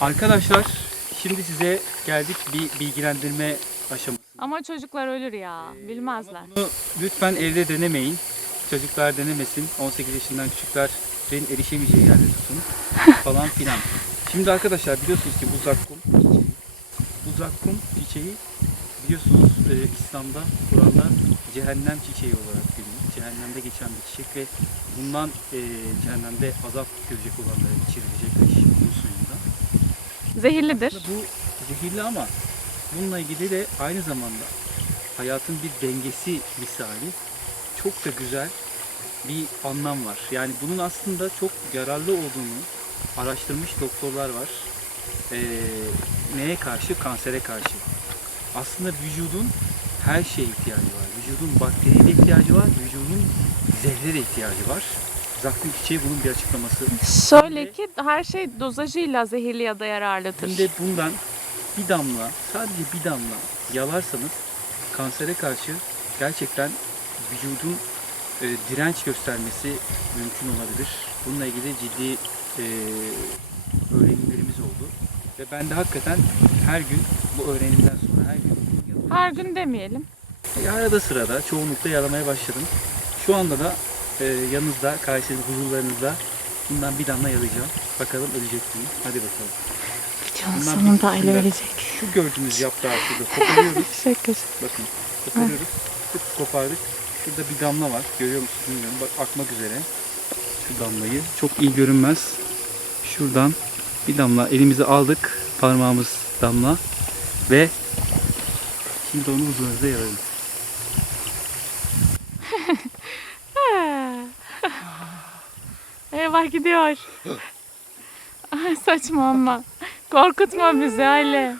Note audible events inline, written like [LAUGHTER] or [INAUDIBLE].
Arkadaşlar şimdi size geldik bir bilgilendirme aşaması. Ama çocuklar ölür ya. Bilmezler. Ama bunu lütfen evde denemeyin. Çocuklar denemesin. 18 yaşından küçüklerin erişemeyeceği yerde tutun [LAUGHS] falan filan. Şimdi arkadaşlar biliyorsunuz ki bu zakkum çiçeği. Bu zakkum çiçeği biliyorsunuz e, İslam'da, Kur'an'da cehennem çiçeği olarak bilinir. Cehennemde geçen bir çiçek ve bundan e, cehennemde azap görecek olanlara içirilecekmiş bu suyunda. Zehirlidir. Bu zehirli ama bununla ilgili de aynı zamanda hayatın bir dengesi misali çok da güzel bir anlam var. Yani bunun aslında çok yararlı olduğunu araştırmış doktorlar var. Ee, neye karşı? Kansere karşı. Aslında vücudun her şeye ihtiyacı var. Vücudun bakteriye ihtiyacı var, vücudun zehre ihtiyacı var. Zakkum çiçeği bunun bir açıklaması. Şöyle ki her şey dozajıyla zehirli ya da yararlıdır. Şimdi bundan bir damla, sadece bir damla yalarsanız kansere karşı gerçekten vücudun e, direnç göstermesi mümkün olabilir. Bununla ilgili ciddi e, öğrenimlerimiz oldu. Ve ben de hakikaten her gün bu öğrenimden sonra her gün. Her gün demeyelim. E, arada sırada çoğunlukla yalamaya başladım. Şu anda da e, yanınızda, karşınızda, huzurlarınızda bundan bir damla yalayacağım. Bakalım ölecek miyim? Hadi bakalım. Videonun Bunlar sonunda bittiğinde- aile ölecek. Şu gördüğünüz yaprağı şurada [LAUGHS] koparıyoruz. Şaka. Bakın koparıyoruz. Tık kopardık. Şurada bir damla var. Görüyor musunuz bilmiyorum. Bak akmak üzere. Şu damlayı. Çok iyi görünmez. Şuradan bir damla elimize aldık. Parmağımız damla. Ve şimdi onu huzurunuzda yaralım. [LAUGHS] Eyvah gidiyor. [LAUGHS] Ay saçma ama. Korkutma bizi Ali.